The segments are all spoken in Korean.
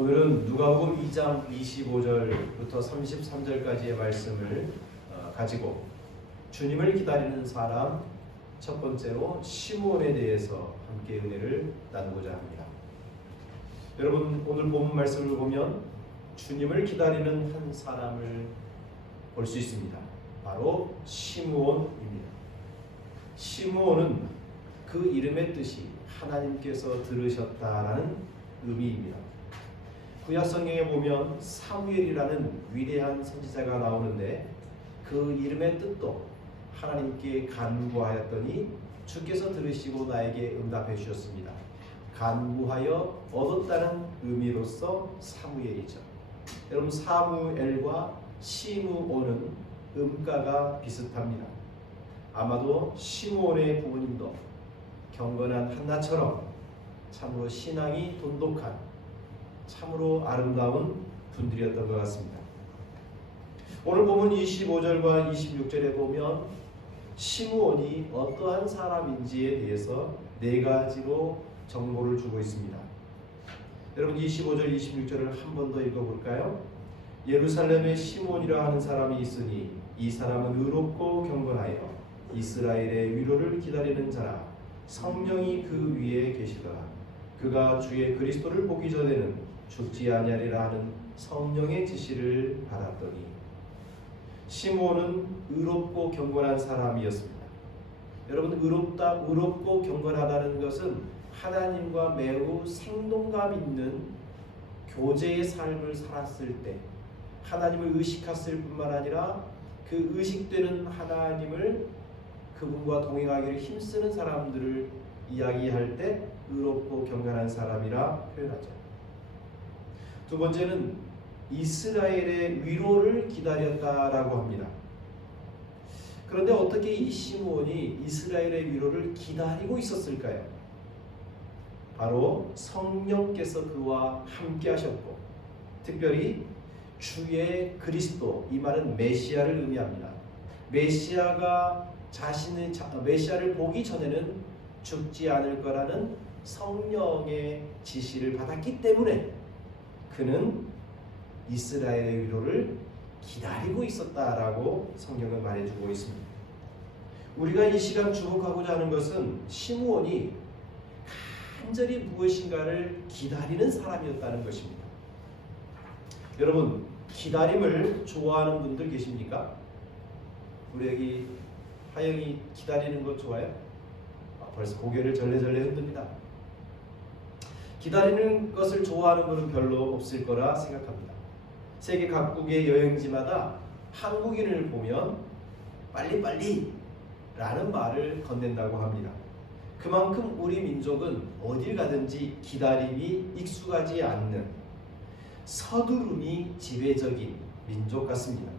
오늘은 누가복음 2장 25절부터 33절까지의 말씀을 가지고 주님을 기다리는 사람 첫 번째로 시므온에 대해서 함께 은혜를 나누고자 합니다. 여러분, 오늘 본문 말씀을 보면 주님을 기다리는 한 사람을 볼 수 있습니다. 바로 시므온입니다. 시므온은 그 이름의 뜻이 하나님께서 들으셨다라는 의미입니다. 구약 성경에 보면 사무엘이라는 위대한 선지자가 나오는데 그 이름의 뜻도 하나님께 간구하였더니 주께서 들으시고 나에게 응답해 주셨습니다. 간구하여 얻었다는 의미로서 사무엘이죠. 여러분, 사무엘과 시므온은 음가가 비슷합니다. 아마도 시므온의 부모님도 경건한 한나처럼 참으로 신앙이 돈독한 참으로 아름다운 분들이었던 것 같습니다. 오늘 보면 25절과 26절에 보면 시므온이 어떠한 사람인지에 대해서 네 가지로 정보를 주고 있습니다. 여러분, 25절 26절을 한 번 더 읽어볼까요? 예루살렘에 시므온이라 하는 사람이 있으니 이 사람은 의롭고 경건하여 이스라엘의 위로를 기다리는 자라. 성령이 그 위에 계시더라. 그가 주의 그리스도를 보기 전에는 죽지 아니하리라 하는 성령의 지시를 받았더니 시므온은 의롭고 경건한 사람이었습니다. 여러분, 의롭고 경건하다는 것은 하나님과 매우 생동감 있는 교제의 삶을 살았을 때 하나님을 의식했을 뿐만 아니라 그 의식되는 하나님을 그분과 동행하기를 힘쓰는 사람들을 이야기할 때 의롭고 경건한 사람이라 표현하죠. 두 번째는 이스라엘의 위로를 기다렸다라고 합니다. 그런데 어떻게 이 시므온이 이스라엘의 위로를 기다리고 있었을까요? 바로 성령께서 그와 함께 하셨고, 특별히 주의 그리스도, 이 말은 메시아를 의미합니다. 메시아가 메시아를 보기 전에는 죽지 않을 거라는 성령의 지시를 받았기 때문에 그는 이스라엘의 위로를 기다리고 있었다라고 성경은 말해주고 있습니다. 우리가 이 시간 주목하고자 하는 것은 시므온이 간절히 무엇인가를 기다리는 사람이었다는 것입니다. 여러분, 기다림을 좋아하는 분들 계십니까? 우리 여기 하영이 기다리는 거 좋아해요? 벌써 고개를 절레절레 흔듭니다. 기다리는 것을 좋아하는 분은 별로 없을 거라 생각합니다. 세계 각국의 여행지마다 한국인을 보면 빨리빨리 라는 말을 건넨다고 합니다. 그만큼 우리 민족은 어딜 가든지 기다림이 익숙하지 않는 서두름이 지배적인 민족 같습니다.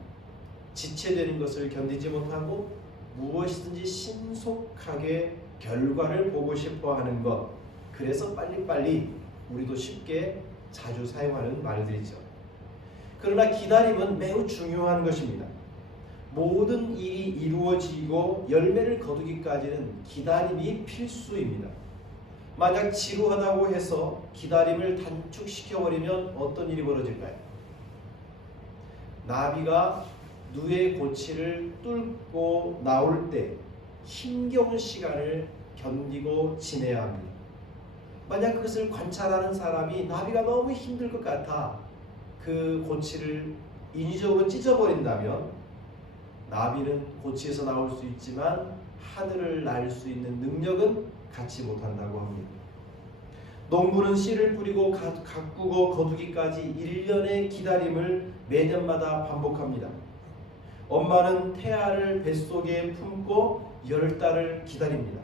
지체되는 것을 견디지 못하고 무엇이든지 신속하게 결과를 보고 싶어 하는 것, 그래서 빨리빨리 우리도 쉽게 자주 사용하는 말들이죠. 그러나 기다림은 매우 중요한 것입니다. 모든 일이 이루어지고 열매를 거두기까지는 기다림이 필수입니다. 만약 지루하다고 해서 기다림을 단축시켜버리면 어떤 일이 벌어질까요? 나비가 누의 고치를 뚫고 나올 때 힘겨운 시간을 견디고 지내야 합니다. 만약 그것을 관찰하는 사람이 나비가 너무 힘들 것 같아 그 고치를 인위적으로 찢어버린다면 나비는 고치에서 나올 수 있지만 하늘을 날 수 있는 능력은 갖지 못한다고 합니다. 농부는 씨를 뿌리고 가꾸고 거두기까지 1년의 기다림을 매년마다 반복합니다. 엄마는 태아를 뱃속에 품고 10달을 기다립니다.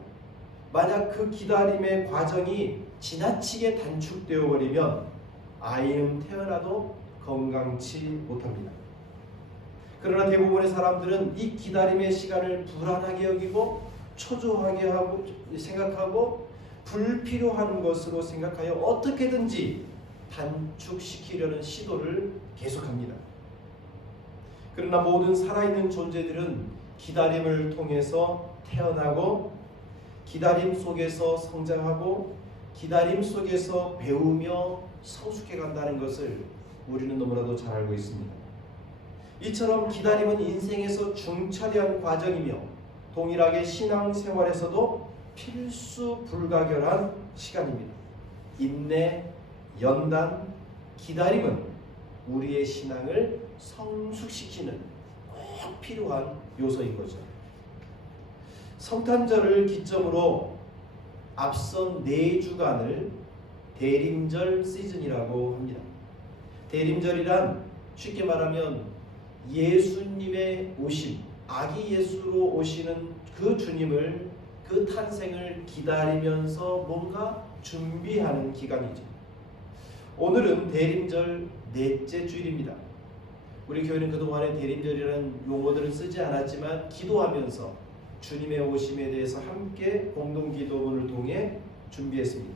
만약 그 기다림의 과정이 지나치게 단축되어 버리면 아이는 태어나도 건강치 못합니다. 그러나 대부분의 사람들은 이 기다림의 시간을 불안하게 여기고 초조하게 하고 생각하고 불필요한 것으로 생각하여 어떻게든지 단축시키려는 시도를 계속합니다. 그러나 모든 살아있는 존재들은 기다림을 통해서 태어나고 기다림 속에서 성장하고 기다림 속에서 배우며 성숙해 간다는 것을 우리는 너무나도 잘 알고 있습니다. 이처럼 기다림은 인생에서 중차대한 과정이며 동일하게 신앙생활에서도 필수 불가결한 시간입니다. 인내, 연단, 기다림은 우리의 신앙을 성숙시키는 꼭 필요한 요소인 거죠. 성탄절을 기점으로 앞선 4주간을 대림절 시즌이라고 합니다. 대림절이란 쉽게 말하면 예수님의 오심, 아기 예수로 오시는 그 주님을, 그 탄생을 기다리면서 뭔가 준비하는 기간이죠. 오늘은 대림절 넷째 주일입니다. 우리 교회는 그동안에 대림절이라는 용어들을 쓰지 않았지만 기도하면서 주님의 오심에 대해서 함께 공동기도문을 통해 준비했습니다.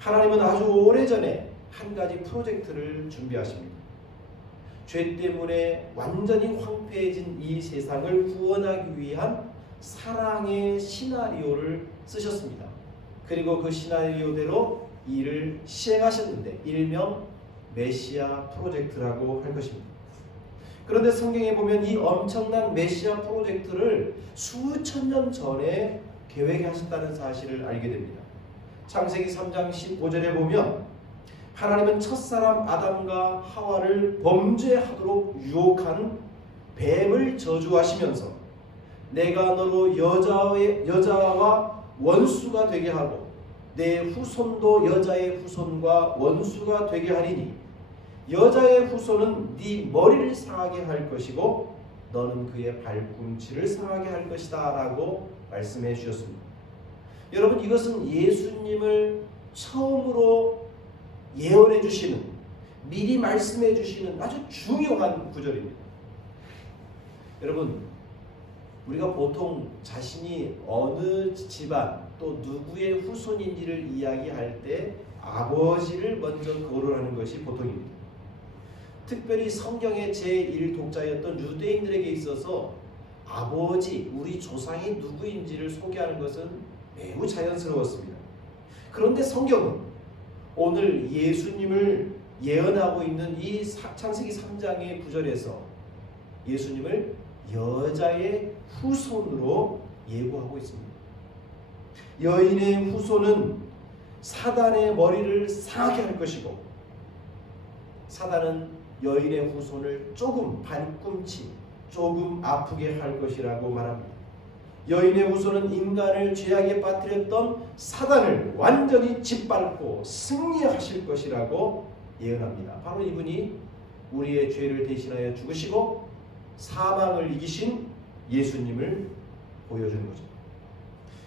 하나님은 아주 오래전에 한 가지 프로젝트를 준비하십니다. 죄 때문에 완전히 황폐해진 이 세상을 구원하기 위한 사랑의 시나리오를 쓰셨습니다. 그리고 그 시나리오대로 일을 시행하셨는데 일명 메시아 프로젝트라고 할 것입니다. 그런데 성경에 보면 이 엄청난 메시아 프로젝트를 수천 년 전에 계획하셨다는 사실을 알게 됩니다. 창세기 3장 15절에 보면 하나님은 첫사람 아담과 하와를 범죄하도록 유혹한 뱀을 저주하시면서 내가 너로 여자와 원수가 되게 하고 내 후손도 여자의 후손과 원수가 되게 하리니 여자의 후손은 네 머리를 상하게 할 것이고 너는 그의 발꿈치를 상하게 할 것이다 라고 말씀해 주셨습니다. 여러분, 이것은 예수님을 처음으로 예언해 주시는, 미리 말씀해 주시는 아주 중요한 구절입니다. 여러분, 우리가 보통 자신이 어느 집안 또 누구의 후손인지를 이야기할 때 아버지를 먼저 거론하는 것이 보통입니다. 특별히 성경의 제1독자였던 유대인들에게 있어서 아버지, 우리 조상이 누구인지를 소개하는 것은 매우 자연스러웠습니다. 그런데 성경은 오늘 예수님을 예언하고 있는 이 창세기 3장의 9절에서 예수님을 여자의 후손으로 예고하고 있습니다. 여인의 후손은 사단의 머리를 상하게 할 것이고 사단은 여인의 후손을 조금 발꿈치, 조금 아프게 할 것이라고 말합니다. 여인의 후손은 인간을 죄악에 빠뜨렸던 사단을 완전히 짓밟고 승리하실 것이라고 예언합니다. 바로 이분이 우리의 죄를 대신하여 죽으시고 사망을 이기신 예수님을 보여주는 거죠.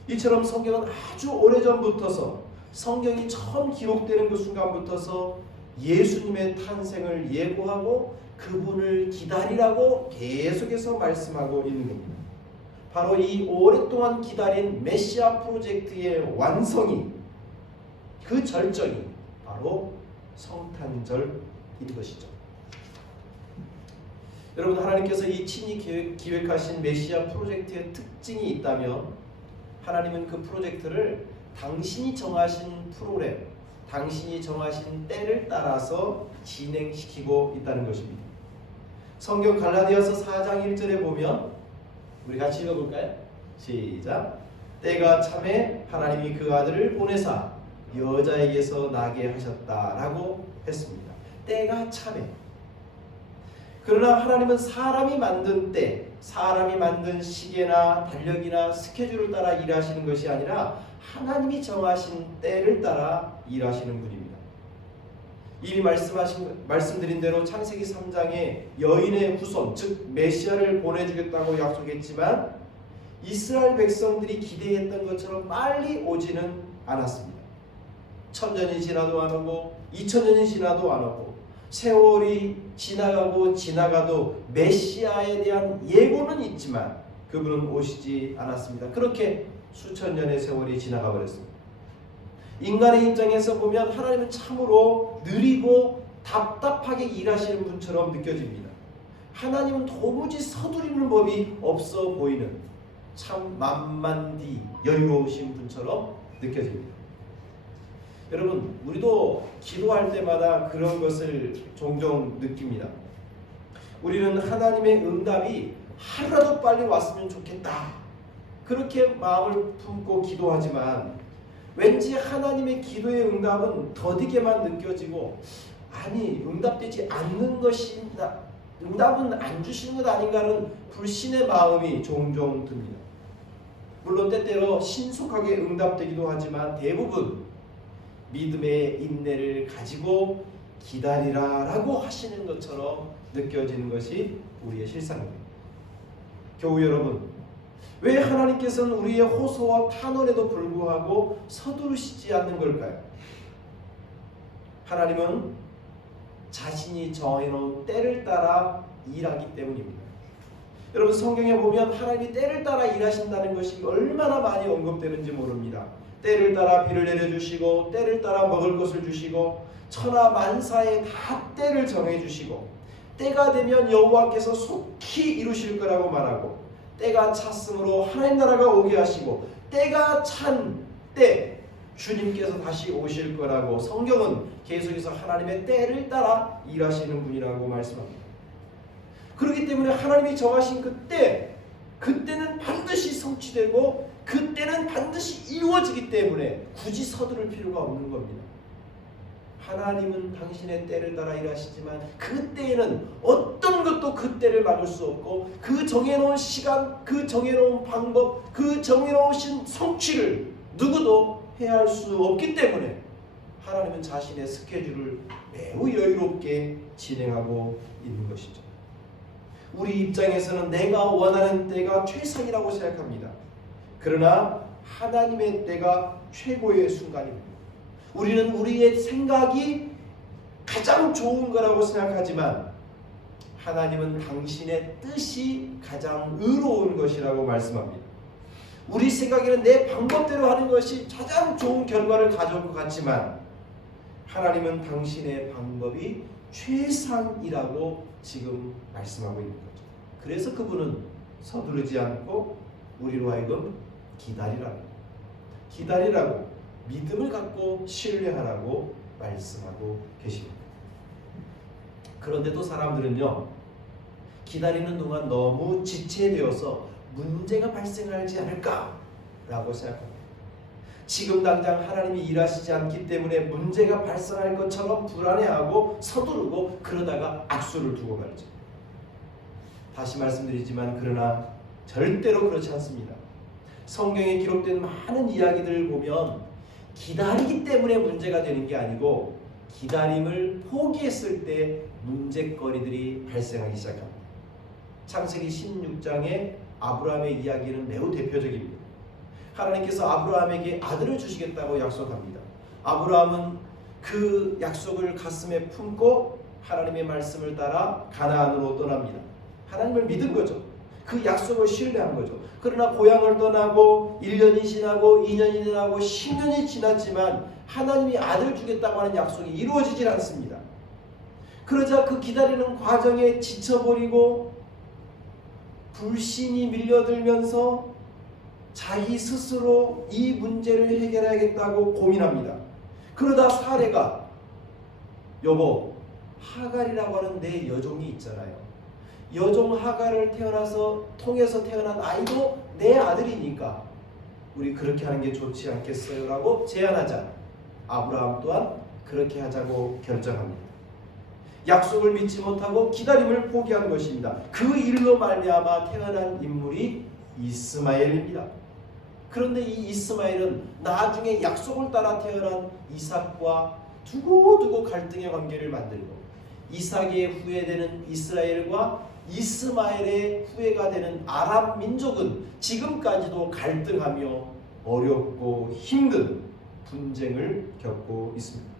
이처럼 성경은 아주 오래전부터서 성경이 처음 기록되는 그 순간부터서 예수님의 탄생을 예고하고 그분을 기다리라고 계속해서 말씀하고 있는 겁니다. 바로 이 오랫동안 기다린 메시아 프로젝트의 완성이, 그 절정이 바로 성탄절인 것이죠. 여러분, 하나님께서 이 친히 기획하신 메시아 프로젝트의 특징이 있다면 하나님은 그 프로젝트를 당신이 정하신 프로그램, 당신이 정하신 때를 따라서 진행시키고 있다는 것입니다. 성경 갈라디아서 4장 1절에 보면 우리 같이 읽어볼까요? 시작. 때가 참에 하나님이 그 아들을 보내사 여자에게서 나게 하셨다라고 했습니다. 때가 참에. 그러나 하나님은 사람이 만든 때, 사람이 만든 시계나 달력이나 스케줄을 따라 일하시는 것이 아니라 하나님이 정하신 때를 따라 일하시는 분입니다. 이미 말씀드린 대로 창세기 3장에 여인의 후손, 즉 메시아를 보내주겠다고 약속했지만 이스라엘 백성들이 기대했던 것처럼 빨리 오지는 않았습니다. 1000년이 지나도 안 오고 2000년이 지나도 안 오고 세월이 지나가도 메시아에 대한 예고는 있지만 그분은 오시지 않았습니다. 그렇게 수천 년의 세월이 지나가 버렸습니다. 인간의 입장에서 보면 하나님은 참으로 느리고 답답하게 일하시는 분처럼 느껴집니다. 하나님은 도무지 서두르는 법이 없어 보이는 참 만만디 여유로우신 분처럼 느껴집니다. 여러분, 우리도 기도할 때마다 그런 것을 종종 느낍니다. 우리는 하나님의 응답이 하루라도 빨리 왔으면 좋겠다, 그렇게 마음을 품고 기도하지만 왠지 하나님의 기도의 응답은 더디게만 느껴지고, 아니 응답되지 않는 것이 응답은 안 주시는 것 아닌가 하는 불신의 마음이 종종 듭니다. 물론 때때로 신속하게 응답되기도 하지만 대부분 믿음의 인내를 가지고 기다리라라고 하시는 것처럼 느껴지는 것이 우리의 실상입니다. 교우 여러분, 왜 하나님께서는 우리의 호소와 탄원에도 불구하고 서두르시지 않는 걸까요? 하나님은 자신이 정해놓은 때를 따라 일하기 때문입니다. 여러분, 성경에 보면 하나님이 때를 따라 일하신다는 것이 얼마나 많이 언급되는지 모릅니다. 때를 따라 비를 내려주시고, 때를 따라 먹을 것을 주시고, 천하 만사에 다 때를 정해주시고, 때가 되면 여호와께서 속히 이루실 거라고 말하고, 때가 찼으므로 하나님 나라가 오게 하시고, 때가 찬 때 주님께서 다시 오실 거라고 성경은 계속해서 하나님의 때를 따라 일하시는 분이라고 말씀합니다. 그렇기 때문에 하나님이 정하신 그때는 반드시 성취되고 그때는 반드시 이루어지기 때문에 굳이 서두를 필요가 없는 겁니다. 하나님은 당신의 때를 따라 일하시지만 그 때에는 어떤 것도 그 때를 막을 수 없고, 그 정해놓은 시간, 그 정해놓은 방법, 그 정해놓으신 성취를 누구도 해할 수 없기 때문에 하나님은 자신의 스케줄을 매우 여유롭게 진행하고 있는 것이죠. 우리 입장에서는 내가 원하는 때가 최선이라고 생각합니다. 그러나 하나님의 때가 최고의 순간입니다. 우리는 우리의 생각이 가장 좋은 거라고 생각하지만 하나님은 당신의 뜻이 가장 의로운 것이라고 말씀합니다. 우리 생각에는 내 방법대로 하는 것이 가장 좋은 결과를 가져올 것 같지만 하나님은 당신의 방법이 최상이라고 지금 말씀하고 있는 거죠. 그래서 그분은 서두르지 않고 우리로 하여금 기다리라고 믿음을 갖고 신뢰하라고 말씀하고 계십니다. 그런데도 사람들은요, 기다리는 동안 너무 지체되어서 문제가 발생하지 않을까라고 생각합니다. 지금 당장 하나님이 일하시지 않기 때문에 문제가 발생할 것처럼 불안해하고 서두르고 그러다가 악수를 두고 말죠. 다시 말씀드리지만 그러나 절대로 그렇지 않습니다. 성경에 기록된 많은 이야기들을 보면 기다리기 때문에 문제가 되는 게 아니고 기다림을 포기했을 때 문제거리들이 발생하기 시작합니다. 창세기 16장의 아브라함의 이야기는 매우 대표적입니다. 하나님께서 아브라함에게 아들을 주시겠다고 약속합니다. 아브라함은 그 약속을 가슴에 품고 하나님의 말씀을 따라 가나안으로 떠납니다. 하나님을 믿은 거죠. 그 약속을 신뢰한 거죠. 그러나 고향을 떠나고 1년이 지나고 2년이 지나고 10년이 지났지만 하나님이 아들 주겠다고 하는 약속이 이루어지질 않습니다. 그러자 그 기다리는 과정에 지쳐버리고 불신이 밀려들면서 자기 스스로 이 문제를 해결해야겠다고 고민합니다. 그러다 사례가, 여보, 하갈이라고 하는 내 여종이 있잖아요. 여종 하갈을 통해서 태어난 아이도 내 아들이니까 우리 그렇게 하는 게 좋지 않겠어요? 라고 제안하자 아브라함 또한 그렇게 하자고 결정합니다. 약속을 믿지 못하고 기다림을 포기한 것입니다. 그 일로 말미암아 태어난 인물이 이스마엘입니다. 그런데 이 이스마엘은 나중에 약속을 따라 태어난 이삭과 두고두고 갈등의 관계를 만들고, 이삭의 후예되는 이스라엘과 이스마엘의 후예가 되는 아람 민족은 지금까지도 갈등하며 어렵고 힘든 분쟁을 겪고 있습니다.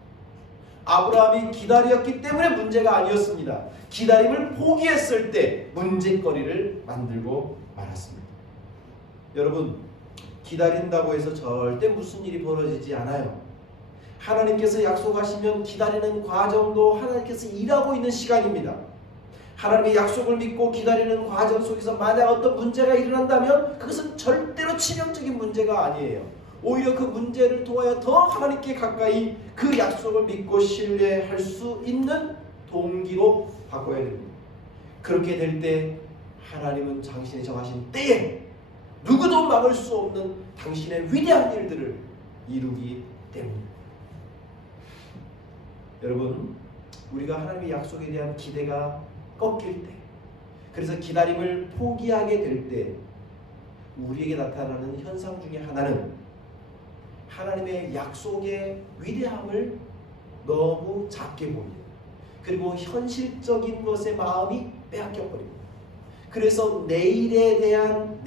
아브라함이 기다렸기 때문에 문제가 아니었습니다. 기다림을 포기했을 때 문제거리를 만들고 말았습니다. 여러분, 기다린다고 해서 절대 무슨 일이 벌어지지 않아요. 하나님께서 약속하시면 기다리는 과정도 하나님께서 일하고 있는 시간입니다. 하나님의 약속을 믿고 기다리는 과정 속에서 만약 어떤 문제가 일어난다면 그것은 절대로 치명적인 문제가 아니에요. 오히려 그 문제를 통하여 더 하나님께 가까이 그 약속을 믿고 신뢰할 수 있는 동기로 바꿔야 됩니다. 그렇게 될 때 하나님은 당신이 정하신 때에 누구도 막을 수 없는 당신의 위대한 일들을 이루기 때문입니다. 여러분, 우리가 하나님의 약속에 대한 기대가 꺾일 때, 그래서 기다림을 포기하게 될 때 우리에게 나타나는 현상 중에 하나는 하나님의 약속의 위대함을 너무 작게 봅니다. 그리고 현실적인 것에 마음이 빼앗겨 버립니다. 그래서 내일은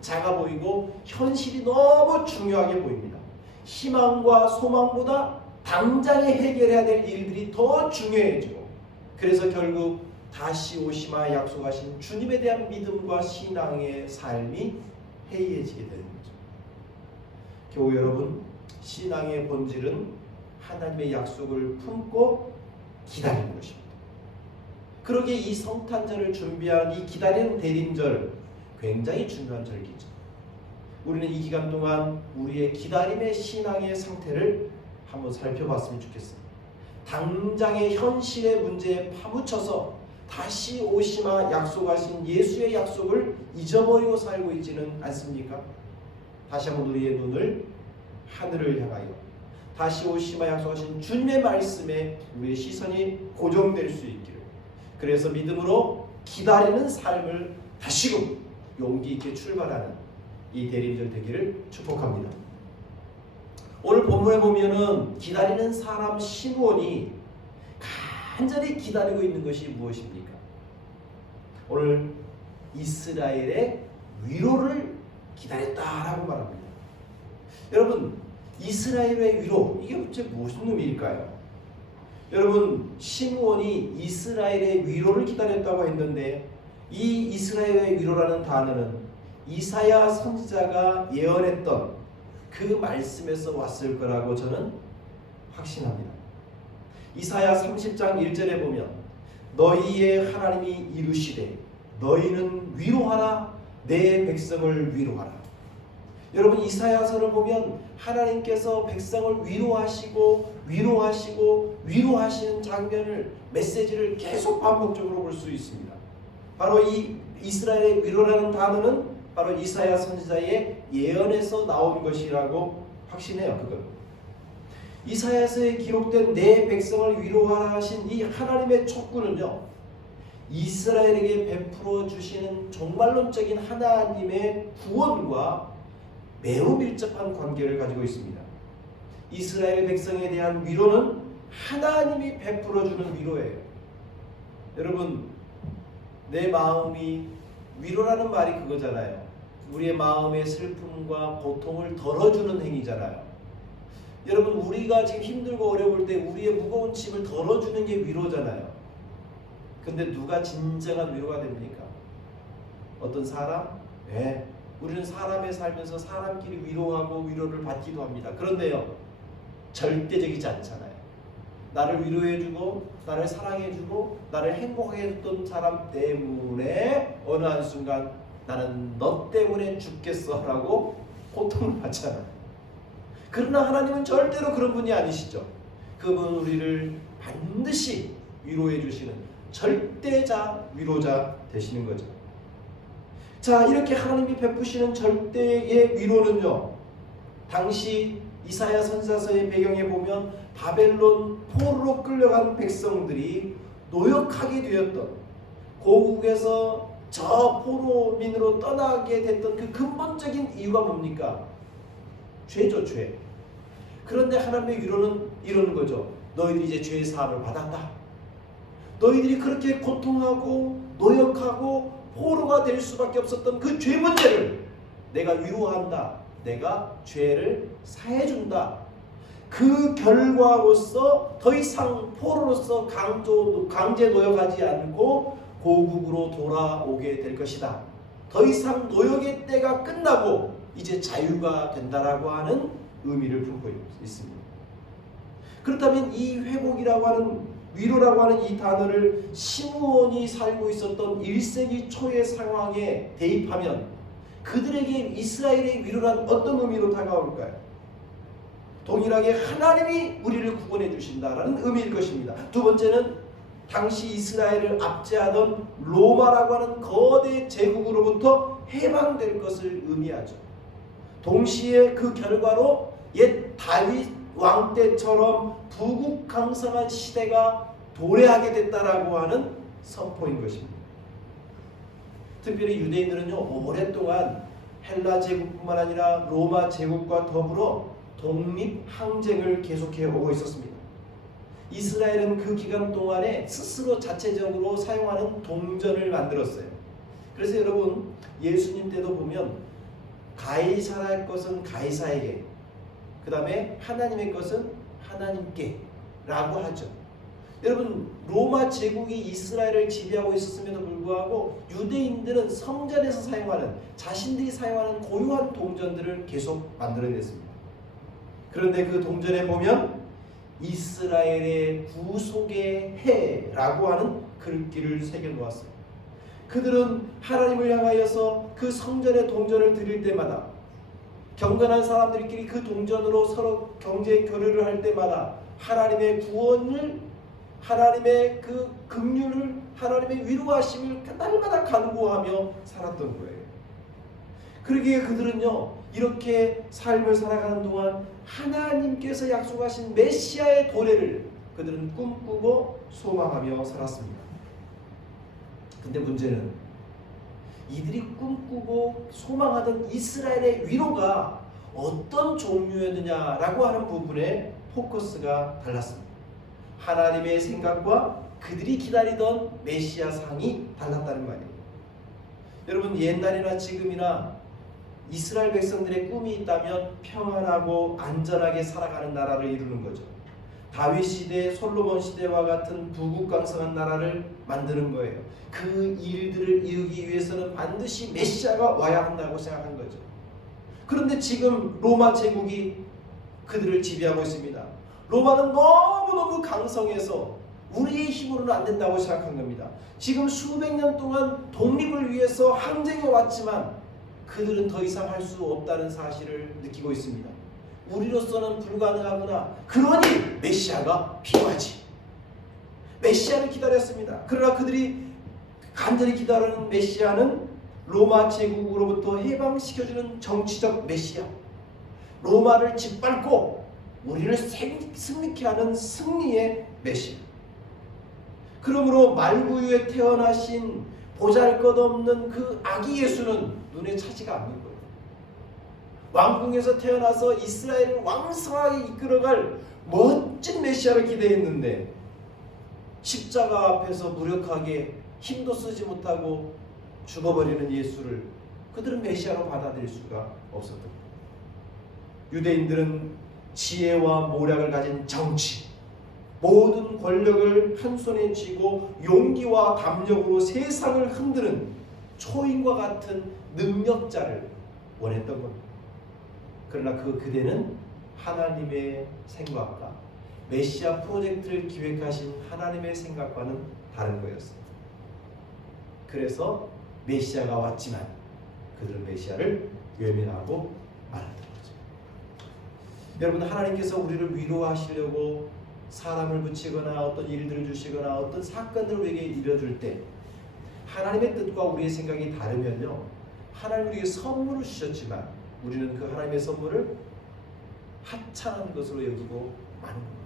작아 보이고 현실이 너무 중요하게 보입니다. 희망과 소망보다 당장에 해결해야 될 일들이 더 중요해지고, 그래서 결국 다시 오시마 약속하신 주님에 대한 믿음과 신앙의 삶이 해이해지게 되는 거죠. 교우 여러분, 신앙의 본질은 하나님의 약속을 품고 기다리는 것입니다. 그러기에 이 성탄절을 준비한 이 기다리는 대림절, 굉장히 중요한 절기죠. 우리는 이 기간 동안 우리의 기다림의 신앙의 상태를 한번 살펴봤으면 좋겠습니다. 당장의 현실의 문제에 파묻혀서 다시 오시마 약속하신 예수의 약속을 잊어버리고 살고 있지는 않습니까? 다시 한번 우리의 눈을 하늘을 향하여 다시 오시마 약속하신 주님의 말씀에 우리의 시선이 고정될 수 있기를, 그래서 믿음으로 기다리는 삶을 다시금 용기 있게 출발하는 이 대림절 되기를 축복합니다. 오늘 본문에 보면은 기다리는 사람 시므온이 간절히 기다리고 있는 것이 무엇입니까? 오늘 이스라엘의 위로를 기다렸다라고 말합니다. 여러분, 이스라엘의 위로, 이게 도대체 무슨 의미일까요? 여러분, 시므온이 이스라엘의 위로를 기다렸다고 했는데, 이 이스라엘의 위로라는 단어는 이사야 선지자가 예언했던 그 말씀에서 왔을 거라고 저는 확신합니다. 이사야 30장 1절에 보면 너희의 하나님이 이르시되 너희는 위로하라, 내 백성을 위로하라. 여러분, 이사야서를 보면 하나님께서 백성을 위로하시는 장면을, 메시지를 계속 반복적으로 볼 수 있습니다. 바로 이 이스라엘의 위로라는 단어는 바로 이사야 선지자의 예언에서 나온 것이라고 확신해요. 그걸 이사야서에 기록된 내 백성을 위로하라 하신 이 하나님의 촉구는요, 이스라엘에게 베풀어 주시는 종말론적인 하나님의 구원과 매우 밀접한 관계를 가지고 있습니다. 이스라엘 백성에 대한 위로는 하나님이 베풀어 주는 위로예요. 여러분, 내 마음이, 위로라는 말이 그거잖아요. 우리의 마음의 슬픔과 고통을 덜어주는 행위잖아요. 여러분, 우리가 지금 힘들고 어려울 때 우리의 무거운 짐을 덜어주는 게 위로잖아요. 근데 누가 진정한 위로가 됩니까? 어떤 사람? 네. 우리는 사람에 살면서 사람끼리 위로하고 위로를 받기도 합니다. 그런데요, 절대적이지 않잖아요. 나를 위로해주고 나를 사랑해주고 나를 행복하게 해줬던 사람 때문에 어느 한순간 나는 너 때문에 죽겠어 라고 고통을 받잖아요. 그러나 하나님은 절대로 그런 분이 아니시죠. 그분은 우리를 반드시 위로해 주시는 절대자, 위로자 되시는 거죠. 자, 이렇게 하나님이 베푸시는 절대의 위로는요, 당시 이사야 선지자서의 배경에 보면 바벨론 포로로 끌려간 백성들이 노역하게 되었던, 고국에서 저 포로민으로 떠나게 됐던 그 근본적인 이유가 뭡니까? 죄죠, 죄. 그런데 하나님의 위로는 이러는 거죠. 너희들이 이제 죄의 사함을 받았다. 너희들이 그렇게 고통하고 노역하고 포로가 될 수밖에 없었던 그 죄 문제를 내가 위로한다. 내가 죄를 사해준다. 그 결과로서 더 이상 포로로서 강제 노역하지 않고 고국으로 돌아오게 될 것이다. 더 이상 노역의 때가 끝나고 이제 자유가 된다라고 하는 의미를 품고 있습니다. 그렇다면 이 회복이라고 하는, 위로라고 하는 이 단어를 시므온이 살고 있었던 1세기 초의 상황에 대입하면 그들에게 이스라엘의 위로란 어떤 의미로 다가올까요? 동일하게 하나님이 우리를 구원해 주신다라는 의미일 것입니다. 두 번째는 당시 이스라엘을 압제하던 로마라고 하는 거대 제국으로부터 해방될 것을 의미하죠. 동시에 그 결과로 옛 다윗 왕 때처럼 부국강성한 시대가 도래하게 됐다라고 하는 선포인 것입니다. 특별히 유대인들은요, 오랫동안 헬라 제국뿐만 아니라 로마 제국과 더불어 독립 항쟁을 계속해 오고 있었습니다. 이스라엘은 그 기간 동안에 스스로 자체적으로 사용하는 동전을 만들었어요. 그래서 여러분, 예수님 때도 보면 가이사라의 것은 가이사에게, 그 다음에 하나님의 것은 하나님께 라고 하죠. 여러분, 로마 제국이 이스라엘을 지배하고 있었음에도 불구하고 유대인들은 성전에서 사용하는, 자신들이 사용하는 고유한 동전들을 계속 만들어냈습니다. 그런데 그 동전에 보면 이스라엘의 구속의 해라고 하는 글귀를 새겨놓았어요. 그들은 하나님을 향하여서 그 성전의 동전을 드릴 때마다, 경건한 사람들끼리 그 동전으로 서로 경제 교류를 할 때마다 하나님의 구원을, 하나님의 그 긍휼을, 하나님의 위로하심을 날마다 간구하며 살았던 거예요. 그러기에 그들은요, 이렇게 삶을 살아가는 동안 하나님께서 약속하신 메시아의 도래를 그들은 꿈꾸고 소망하며 살았습니다. 근데 문제는 이들이 꿈꾸고 소망하던 이스라엘의 위로가 어떤 종류였느냐라고 하는 부분에 포커스가 달랐습니다. 하나님의 생각과 그들이 기다리던 메시아 상이 달랐다는 말이에요. 여러분, 옛날이나 지금이나 이스라엘 백성들의 꿈이 있다면 평안하고 안전하게 살아가는 나라를 이루는 거죠. 다윗 시대, 솔로몬 시대와 같은 부국강성한 나라를 만드는 거예요. 그 일들을 이루기 위해서는 반드시 메시아가 와야 한다고 생각한 거죠. 그런데 지금 로마 제국이 그들을 지배하고 있습니다. 로마는 너무너무 강성해서 우리의 힘으로는 안 된다고 생각한 겁니다. 지금 수백 년 동안 독립을 위해서 항쟁해 왔지만 그들은 더 이상 할 수 없다는 사실을 느끼고 있습니다. 우리로서는 불가능하구나. 그러니 메시아가 필요하지. 메시아를 기다렸습니다. 그러나 그들이 간절히 기다리는 메시아는 로마 제국으로부터 해방시켜주는 정치적 메시아, 로마를 짓밟고 우리를 승리케 하는 승리의 메시아. 그러므로 말구유에 태어나신 보잘것없는 그 아기 예수는 눈에 차지가 않는 거예요. 왕궁에서 태어나서 이스라엘을 왕성하게 이끌어갈 멋진 메시아를 기대했는데 십자가 앞에서 무력하게 힘도 쓰지 못하고 죽어버리는 예수를 그들은 메시아로 받아들일 수가 없었던 거예요. 유대인들은 지혜와 모략을 가진 정치, 모든 권력을 한 손에 쥐고 용기와 담력으로 세상을 흔드는 초인과 같은 능력자를 원했던 겁니다. 그러나 그 그대는 하나님의 생각과 메시아 프로젝트를 기획하신 하나님의 생각과는 다른 거였어요. 그래서 메시아가 왔지만 그들은 메시아를 외면하고 말았던 거죠. 여러분, 하나님께서 우리를 위로하시려고 사람을 붙이거나 어떤 일들을 주시거나 어떤 사건들을 우리에게 이뤄줄 때 하나님의 뜻과 우리의 생각이 다르면요, 하나님 우리에게 선물을 주셨지만 우리는 그 하나님의 선물을 하찮은 것으로 여기고 마는 겁니다.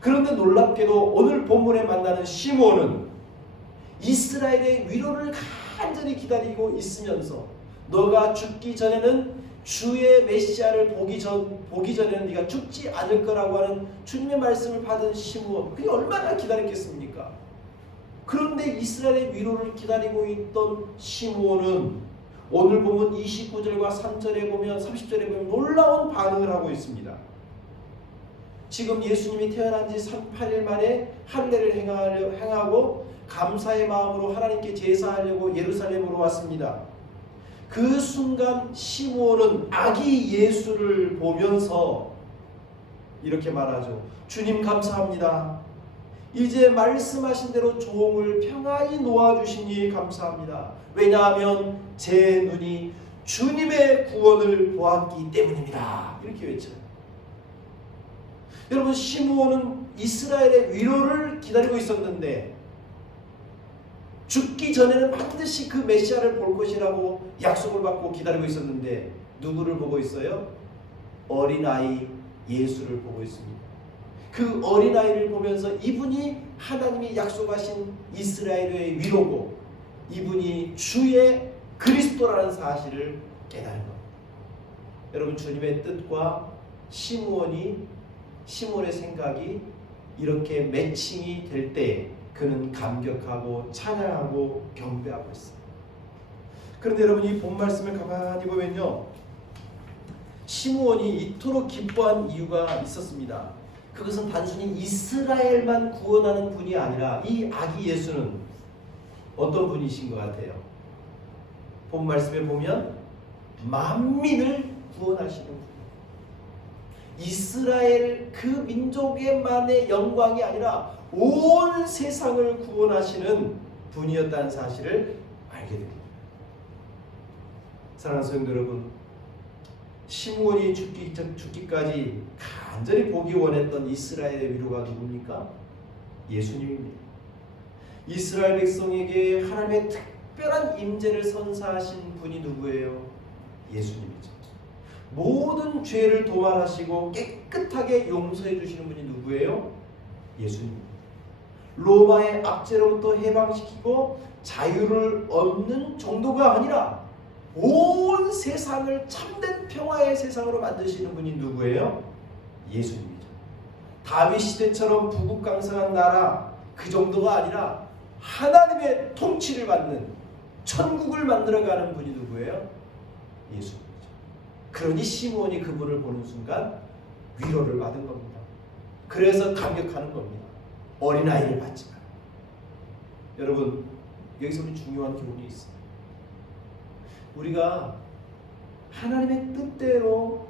그런데 놀랍게도 오늘 본문에 만나는 시므온은 이스라엘의 위로를 간절히 기다리고 있으면서 너가 죽기 전에는 주의 메시아를 보기 전에는 네가 죽지 않을 거라고 하는 주님의 말씀을 받은 시므온, 그게 얼마나 기다렸겠습니까? 그런데 이스라엘의 위로를 기다리고 있던 시므온은 오늘 보면 29절과 3절에 보면 30절에 보면 놀라운 반응을 하고 있습니다. 지금 예수님이 태어난 지 38일 만에 할례를 행하고 감사의 마음으로 하나님께 제사하려고 예루살렘으로 왔습니다. 그 순간 시므온은 아기 예수를 보면서 이렇게 말하죠. 주님 감사합니다. 이제 말씀하신 대로 종을 평안히 놓아주시니 감사합니다. 왜냐하면 제 눈이 주님의 구원을 보았기 때문입니다. 이렇게 외쳐요. 여러분, 시므온은 이스라엘의 위로를 기다리고 있었는데 죽기 전에는 반드시 그 메시아를 볼 것이라고 약속을 받고 기다리고 있었는데 누구를 보고 있어요? 어린아이 예수를 보고 있습니다. 그 어린아이를 보면서 이분이 하나님이 약속하신 이스라엘의 위로고 이분이 주의 그리스도라는 사실을 깨달은 겁니다. 여러분, 주님의 뜻과 시므온의 생각이 이렇게 매칭이 될 때 그는 감격하고 찬양하고 경배하고 있어요. 그런데 여러분, 이 본 말씀을 가만히 보면요, 시므온이 이토록 기뻐한 이유가 있었습니다. 그것은 단순히 이스라엘만 구원하는 분이 아니라 이 아기 예수는 어떤 분이신 것 같아요? 본 말씀에 보면 만민을 구원하시는 분, 이스라엘 그 민족의만의 영광이 아니라 온 세상을 구원하시는 분이었다는 사실을 알게 됩니다. 사랑하는 성도 여러분, 시므온이 죽기까지 간절히 보기 원했던 이스라엘의 위로가 누굽니까? 예수님입니다. 이스라엘 백성에게 하나님의 특별한 임재를 선사하신 분이 누구예요? 예수님이죠. 모든 죄를 도말하시고 깨끗하게 용서해 주시는 분이 누구예요? 예수님입니다. 로마의 압제로부터 해방시키고 자유를 얻는 정도가 아니라 온 세상을 참된 평화의 세상으로 만드시는 분이 누구예요? 예수님이죠. 다윗 시대처럼 부국강성한 나라 그 정도가 아니라 하나님의 통치를 받는 천국을 만들어가는 분이 누구예요? 예수님이죠. 그러니 시므온이 그분을 보는 순간 위로를 받은 겁니다. 그래서 감격하는 겁니다. 어린아이를 봤지만. 여러분, 여기서 우리 중요한 교훈이 있어요. 우리가 하나님의 뜻대로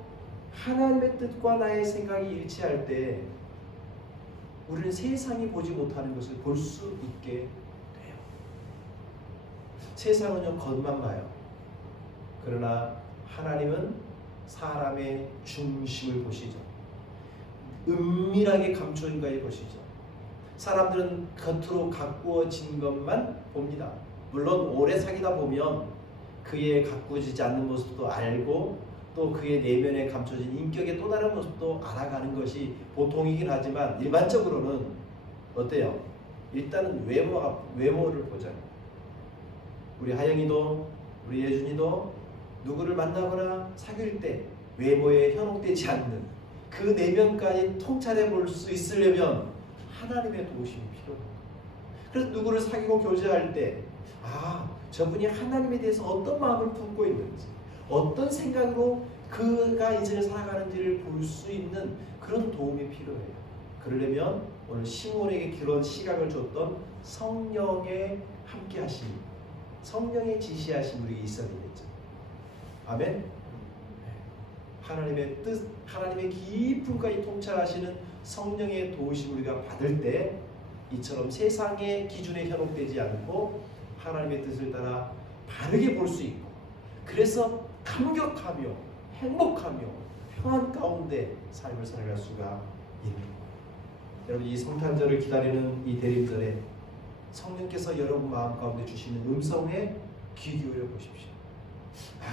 하나님의 뜻과 나의 생각이 일치할 때 우리는 세상이 보지 못하는 것을 볼 수 있게 돼요. 세상은요, 겉만 봐요. 그러나 하나님은 사람의 중심을 보시죠. 은밀하게 감춰진 것을 보시죠. 사람들은 겉으로 가꾸어진 것만 봅니다. 물론 오래 사귀다 보면 그의 가꾸어지지 않는 모습도 알고 또 그의 내면에 감춰진 인격의 또 다른 모습도 알아가는 것이 보통이긴 하지만 일반적으로는 어때요? 일단은 외모를 보잖아요. 우리 하영이도 우리 예준이도 누구를 만나거나 사귈 때 외모에 현혹되지 않는 그 내면까지 통찰해 볼 수 있으려면 하나님의 도우심이 필요해요. 그래서 누구를 사귀고 교제할 때 저분이 하나님에 대해서 어떤 마음을 품고 있는지 어떤 생각으로 그가 인생을 살아가는지를 볼 수 있는 그런 도움이 필요해요. 그러려면 오늘 시므온에게 그런 시각을 줬던 성령의 함께하심, 성령의 지시하심이 우리에게 있어야 되겠죠. 아멘. 하나님의 뜻, 하나님의 깊음까지 통찰하시는 성령의 도우심을 우리가 받을 때 이처럼 세상의 기준에 현혹되지 않고 하나님의 뜻을 따라 바르게 볼 수 있고, 그래서 감격하며 행복하며 평안 가운데 삶을 살아갈 수가 있는 거예요. 여러분, 이 성탄절을 기다리는 이 대림절에 성령께서 여러분 마음 가운데 주시는 음성에 귀 기울여 보십시오.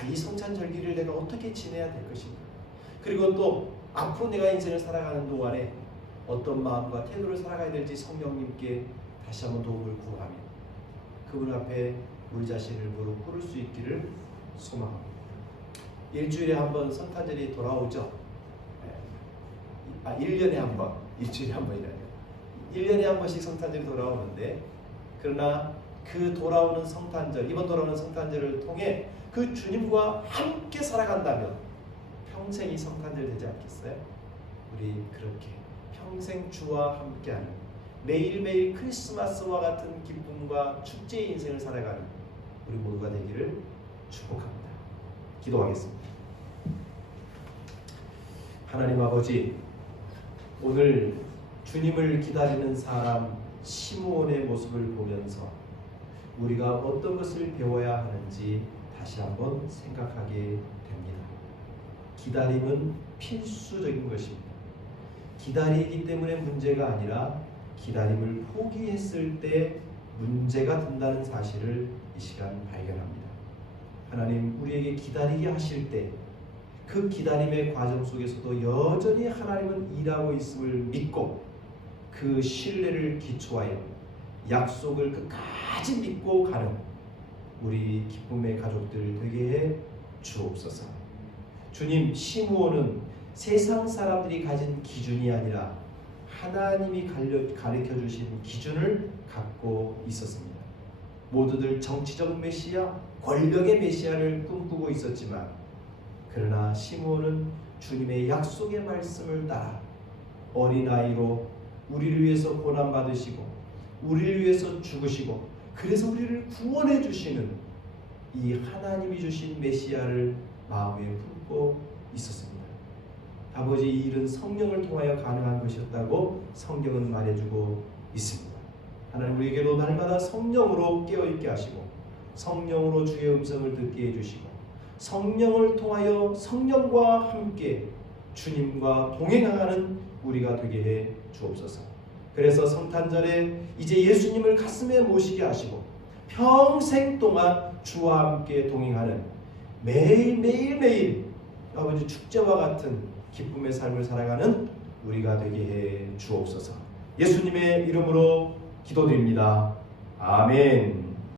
이 성탄절기를 내가 어떻게 지내야 될 것인가, 그리고 또 앞으로 내가 인생을 살아가는 동안에 어떤 마음과 태도를 살아가야 될지 성령님께 다시 한번 도움을 구하며 그분 앞에 우리 자신을 무릎 꿇을 수 있기를 소망합니다. 일주일에 한 번 성탄절이 돌아오죠. 1년에 한 번, 일주일에 한 번이라요. 1년에 한 번씩 성탄절이 돌아오는데, 그러나 그 돌아오는 성탄절, 이번 돌아오는 성탄절을 통해 그 주님과 함께 살아간다면 평생이 성탄절 되지 않겠어요? 우리 그렇게 평생 주와 함께하는 매일매일 크리스마스와 같은 기쁨과 축제의 인생을 살아가는 우리 모두가 되기를 축복합니다. 기도하겠습니다. 하나님 아버지, 오늘 주님을 기다리는 사람 시므온의 모습을 보면서 우리가 어떤 것을 배워야 하는지 다시 한번 생각하게 됩니다. 기다림은 필수적인 것입니다. 기다리기 때문에 문제가 아니라 기다림을 포기했을 때 문제가 된다는 사실을 이 시간 발견합니다. 하나님 우리에게 기다리게 하실 때 그 기다림의 과정 속에서도 여전히 하나님은 일하고 있음을 믿고 그 신뢰를 기초하여 약속을 끝까지 믿고 가는 우리 기쁨의 가족들 되게 해 주옵소서. 주님, 시므온은 세상 사람들이 가진 기준이 아니라 하나님이 가르쳐 주신 기준을 갖고 있었습니다. 모두들 정치적 메시아, 권력의 메시아를 꿈꾸고 있었지만 그러나 시므온은 주님의 약속의 말씀을 따라 어린아이로 우리를 위해서 고난받으시고 우리를 위해서 죽으시고 그래서 우리를 구원해 주시는 이 하나님이 주신 메시아를 마음에 품고 있었습니다. 아버지, 이 일은 성령을 통하여 가능한 것이었다고 성경은 말해주고 있습니다. 하나님 우리에게도 날마다 성령으로 깨어있게 하시고 성령으로 주의 음성을 듣게 해주시고 성령을 통하여 성령과 함께 주님과 동행하는 우리가 되게 해 주옵소서. 그래서 성탄절에 이제 예수님을 가슴에 모시게 하시고 평생 동안 주와 함께 동행하는 매일 아버지 축제와 같은 기쁨의 삶을 살아가는 우리가 되게 해 주옵소서. 예수님의 이름으로 기도드립니다. 아멘.